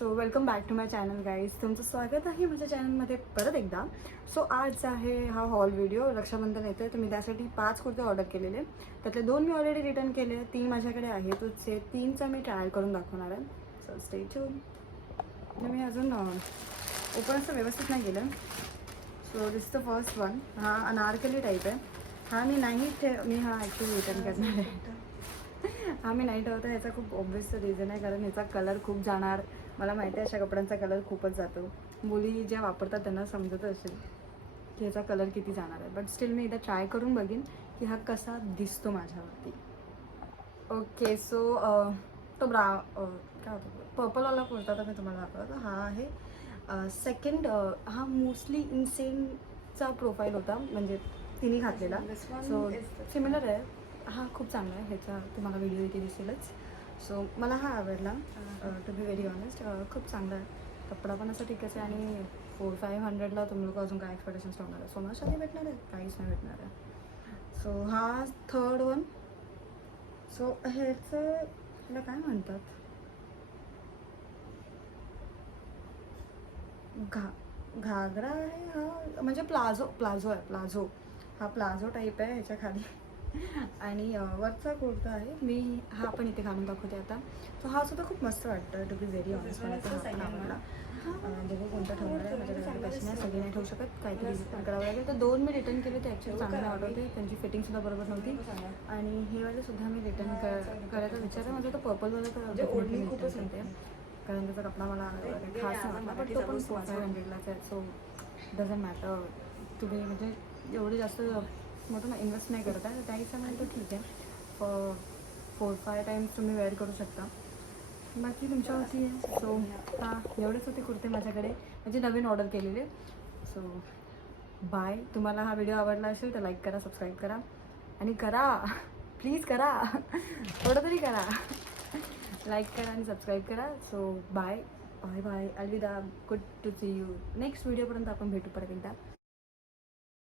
So welcome back to my channel guys. तुमचं स्वागत आहे माझ्या चॅनलमध्ये परत एकदा. सो आज आहे हा हॉल व्हिडिओ. रक्षाबंधन येतं आहे तर मी त्यासाठी 5 कुर्ते ऑर्डर केलेले. त्यातले 2 मी ऑलरेडी रिटर्न केले, 3 माझ्याकडे आहेतच. 3चा मी ट्रायल करून दाखवणार आहे. So stay tune. मी अजून ओपन असं व्यवस्थित नाही केलं. So this the first one. हा अनारकली टाईप आहे. हा मी हा ॲक्च्युली रिटर्न करणार आहे. हा मी नाही ठेवता. याचा खूप ऑब्वियस रिझन आहे, कारण याचा कलर खूप जाणार. मला माहिती आहे अशा कपड्यांचा कलर खूपच जातो. मुली ज्या वापरतात त्यांना समजत असेल की याचा कलर किती जाणार आहे. बट स्टील मी एकदा ट्राय करून बघीन की हा कसा दिसतो माझ्यावरती. ओके सो तो काय होतं पर्पलवाला कुर्ता तर मी तुम्हाला दाखवला. हा आहे सेकंड. हा मोस्टली इन्सेनचा प्रोफाईल होता, म्हणजे तिने घातलेला. सो सिमिलर आहे. हा खूप चांगला आहे. ह्याचा तुम्हाला व्हिडिओ इथे दिसेलच. सो मला हा आवडला. टू बी व्हेरी ऑनेस्ट खूप चांगला आहे. कपडा पण असं ठीकच आहे आणि 400-500ला तुम्ही लोक अजून काय एक्सपेक्टेशन्स ठेवणार आहे. सोनाशाली भेटणार आहे, काहीच नाही भेटणार आहे. सो हा थर्ड वन. सो ह्याचं त्याला काय म्हणतात, घागरा आहे हा, म्हणजे प्लाझो आहे. हा प्लाझो टाईप आहे ह्याच्या खाली. आणि वरचा कुर्ता आहे. मी हा पण इथे घालून दाखवते आता. सो हा सुद्धा खूप मस्त वाटतं. टू बी व्हेरी ऑनेस्ट मला तर हा आवडला. बघू कोणता ठेवणार आहे. माझ्याकडे पैसे नाही, सगळे नाही ठेवू शकत, काहीतरी रिटर्न करावं लागेल. तर 2 मी रिटर्न केले, ते ॲक्च्युली चांगले ऑर्डर होते. त्यांची फिटिंगसुद्धा बरोबर नव्हती. आणि हे वाले सुद्धा मी रिटर्न करायचा विचार आहे. माझा तो पर्पलवाला तर ओढणी खूपच होते, कारण त्याचा कपडा मला खास नाही वाटला. बट तो पण 400-500लाच आहे. So doesn't matter. तुम्ही म्हणजे एवढे जास्त मोठं इन्व्हेस्ट नाही करत आहे, तर त्या हिशोबाने तो ठीक आहे. 4-5 टाईम्स तुम्ही वेअर करू शकता. बाकी तुमच्यावरती आहे. सो हा एवढेच होते कुर्ते माझ्याकडे, म्हणजे नवीन ऑर्डर केलेले. So bye. तुम्हाला हा व्हिडिओ आवडला असेल तर लाईक करा, सबस्क्राईब करा आणि करा, प्लीज करा, थोडं तरी करा. लाईक करा आणि सबस्क्राईब करा. सो बाय बाय बाय, अलविदा. Good to see you. Next व्हिडिओपर्यंत आपण भेटू परत एकदा.